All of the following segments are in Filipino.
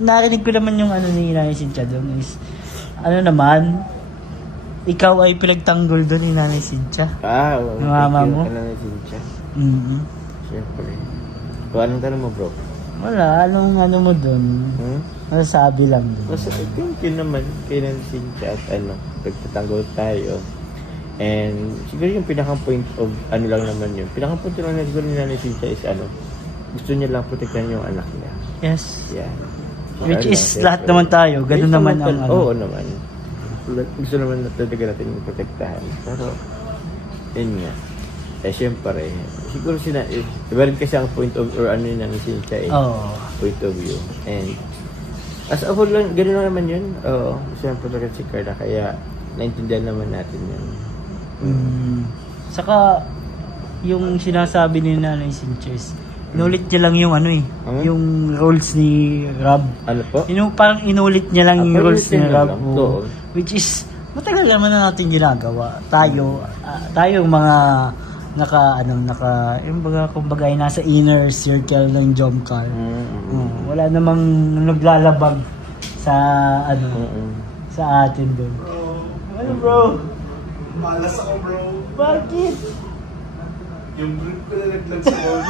Narinig ko naman yung ano ni Nanay Cynthia doon is, ano naman, ikaw ay pinagtanggol doon ni Nanay Cynthia. Oo. Ng mama mo? Nanay Cynthia. Mm-hmm. Siyempre. So, anong tanong mo, bro? Wala, anong ano mo doon? Masasabi lang doon. Mas thank you naman kay Nanay Cynthia at nagtatanggol tayo. And siguro yung pinaka-point of ano lang naman yun. Pinaka-point lang na siguro ni Nanay Cynthia is gusto niya lang protektahan yung anak niya. Yes. Yeah. Which is lahat naman tayo, ganun naman ang ano. Oo naman. Gusto naman talaga natin yung protektahan. Pero, yun nga. Siyempre, siguro iba rin kasi ang point of, or ano yun ang Cynthia point of view. And, as a whole lang, gano'n lang naman yun. Oo, siyempre talaga si Carla, kaya naintindihan naman natin yun. Saka, yung sinasabi ni Nanay Cynthia, inulit niya lang yung yung roles ni Rob. Ano po? Parang inulit niya lang yung roles ni Rob. Which is, matagal naman na natin ginagawa. Tayo mga kumbaga ay nasa inner circle ng Jomcar. Wala namang naglalabag sa sa atin doon. Ano bro? Malas ako, bro. Bakit? Yung brief ko nalaglag sa bowl.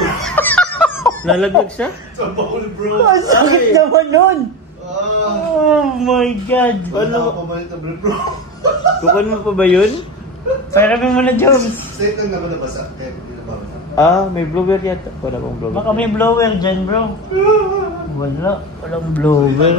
Lalaglag siya? Sa bowl, bro. Ang sakit naman nun! Oh my God! Wala ako pabalik na brief, bro. Kukunin mo pa ba yun? Pahiramin mo na, Joms. Second na ko nabasa. Kaya hindi na ba? May blower yata. Wala bang blower? Baka may blower dyan, bro. Walang blower.